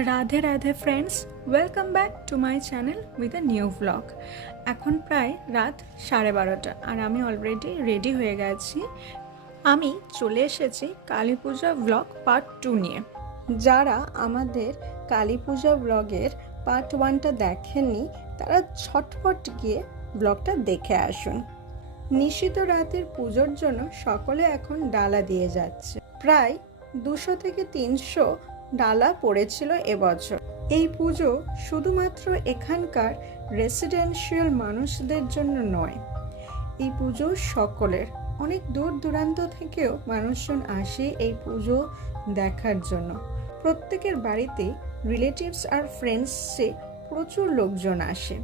Radhe Radhe friends, welcome back to my channel with a new vlog. এখন প্রায় রাত 12:30 আর আমি অলরেডি রেডি হয়ে গেছি। আমি চলে এসেছি কালী পূজা ব্লগ পার্ট 2 নিয়ে। যারা আমাদের কালী পূজা ব্লগের পার্ট 1টা দেখেননি তারা ছটফট গিয়ে ব্লগটা দেখে আসুন। নিশিত রাতের পুজোর জন্য সকলে এখন ডালা দিয়ে যাচ্ছে। প্রায় 200 থেকে 300 ডালা পড়েছিল এবছর। এই পুজো শুধুমাত্র এখানকার রেসিডেন্সিয়াল মানুষদের জন্য নয়, এই পুজো সকলের। অনেক দূর দূরান্ত থেকেও মানুষজন আসে এই পুজো দেখার জন্য। প্রত্যেকের বাড়িতে রিলেটিভস আর ফ্রেন্ডসে প্রচুর লোকজন আসে।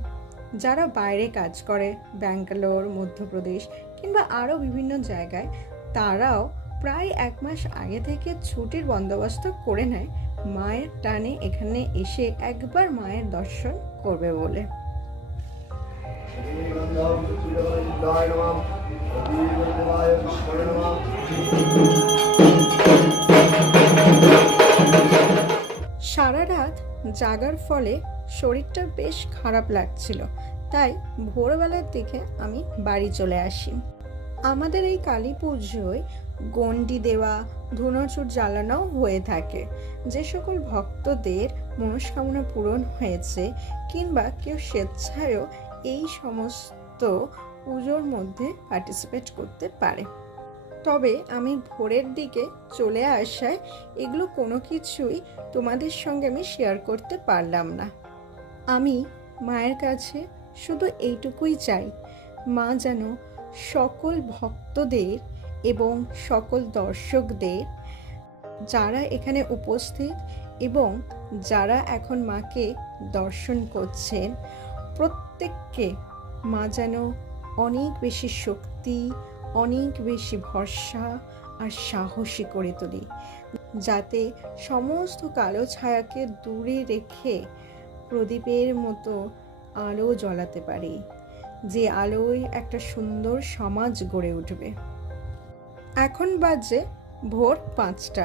যারা বাইরে কাজ করে, ব্যাঙ্গালোর, মধ্যপ্রদেশ কিংবা আরও বিভিন্ন জায়গায়, তারাও প্রায় 1 মাস আগে থেকে ছুটির বন্দোবস্ত করে নেয় মায়ের টানে এখানে এসে একবার মায়ের দর্শন করবে বলে। সারা রাত জাগার ফলে শরীরটা বেশ খারাপ লাগছিল, তাই ভোরবেলার দিকে আমি বাড়ি চলে আসি। আমাদের এই কালী পুজোয় গণ্ডি দেওয়া, ধুনোচুর জ্বালানোও হয়ে থাকে। যে সকল ভক্তদের মনস্কামনা পূরণ হয়েছে কিংবা কেউ স্বেচ্ছায়ও এই সমস্ত পুজোর মধ্যে পার্টিসিপেট করতে পারে। তবে আমি ভোরের দিকে চলে আসায় এগুলো কোনো কিছুই তোমাদের সঙ্গে আমি শেয়ার করতে পারলাম না। আমি মায়ের কাছে শুধু এইটুকুই চাই, মা যেন সকল ভক্তদের এবং সকল দর্শকদের, যারা এখানে উপস্থিত এবং যারা এখন মাকে দর্শন করছেন, প্রত্যেককে মা যেন অনেক বেশি শক্তি, অনেক বেশি ভরসা আর সাহসী করে তোলে, যাতে সমস্ত কালো ছায়াকে দূরে রেখে প্রদীপের মতো আলো জ্বলাতে পারে, যে আলোয় একটা সুন্দর সমাজ গড়ে উঠবে। এখন বাজে ভোর 5টা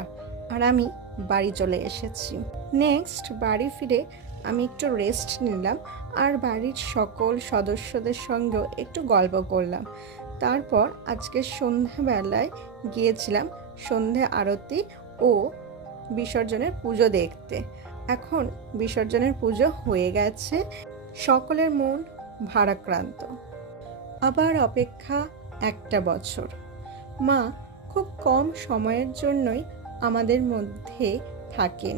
আর আমি বাড়ি চলে এসেছি। নেক্সট বাড়ি ফিরে আমি একটু রেস্ট নিলাম আর বাড়ির সকল সদস্যদের সঙ্গেও একটু গল্প করলাম। তারপর আজকে সন্ধ্যাবেলায় গিয়েছিলাম সন্ধে আরতি ও বিসর্জনের পুজো দেখতে। এখন বিসর্জনের পুজো হয়ে গেছে, সকলের মন ভারাক্রান্ত। আবার অপেক্ষা 1টা বছর। মা খুব কম সময়ের জন্যই আমাদের মধ্যে থাকেন,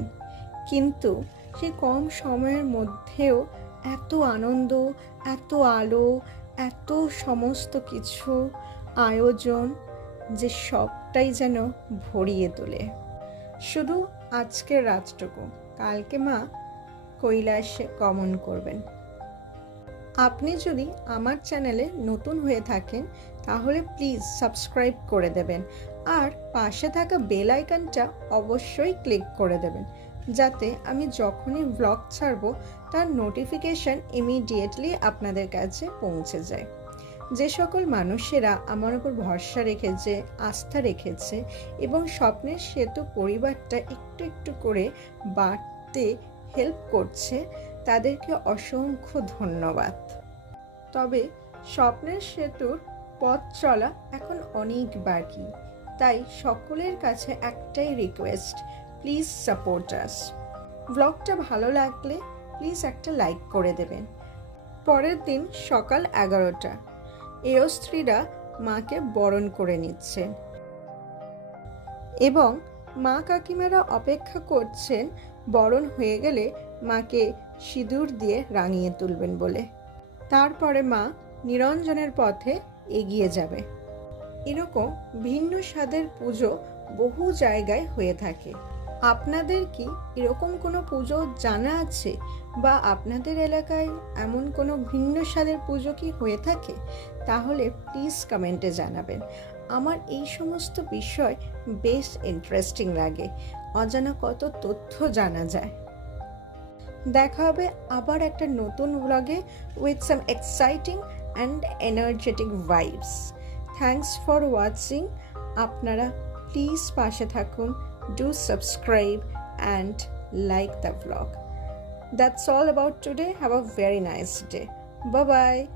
কিন্তু সেই কম সময়ের মধ্যেও এত আনন্দ, এত আলো, এত সমস্ত কিছু আয়োজন, যে সবটাই যেন ভরিয়ে তোলে। শুধু আজকের রাতটুকু, কালকে মা কৈলাসে গমন করবেন। আপনি যদি আমার চ্যানেলে নতুন হয়ে থাকেন তাহলে প্লিজ সাবস্ক্রাইব করে দেবেন আর পাশে থাকা বেল আইকনটা অবশ্যই ক্লিক করে দেবেন, যাতে আমি যখনই ব্লগ ছাড়বো তার নোটিফিকেশন ইমিডিয়েটলি আপনাদের কাছে পৌঁছে যায়। যে সকল মানুষেরা আমার উপর ভরসা রেখেছে, আস্থা রেখেছে এবং স্বপ্নের সেতু পরিবারটা একটু একটু করে বাড়তে হেল্প করছে, তাদেরকে অসংখ্য ধন্যবাদ। তবে স্বপ্নের সেতুর পথ চলা এখন অনেক বাকি, তাই সকলের কাছে একটাই রিকোয়েস্ট, প্লিজ সাপোর্ট আস। ব্লগটা ভালো লাগলে প্লিজ একটা লাইক করে দেবেন। পরের দিন সকাল 11টা, এয়স্ত্রীরা মাকে বরণ করে নিচ্ছেন এবং মা কাকিমারা অপেক্ষা করছেন বরণ হয়ে গেলে মাকে সিঁদুর দিয়ে রাঙিয়ে তুলবেন বলে। তারপরে মা নিরঞ্জনের পথে এগিয়ে যাবে। এরকম ভিন্ন স্বাদের পুজো বহু জায়গায় হয়ে থাকে। আপনাদের কি এরকম কোনো পুজো জানা আছে বা আপনাদের এলাকায় এমন কোনো ভিন্ন স্বাদের পুজো কি হয়ে থাকে? তাহলে প্লিজ কমেন্টে জানাবেন। আমার এই সমস্ত বিষয় বেশ ইন্টারেস্টিং লাগে, অজানা কত তথ্য জানা যায়। দেখা হবে আবার একটা নতুন ব্লগে with some exciting and energetic vibes. Thanks for watching. আপনারা প্লিজ পাশে থাকুন, do subscribe and like the vlog. That's all about today. Have a very nice day. Bye bye.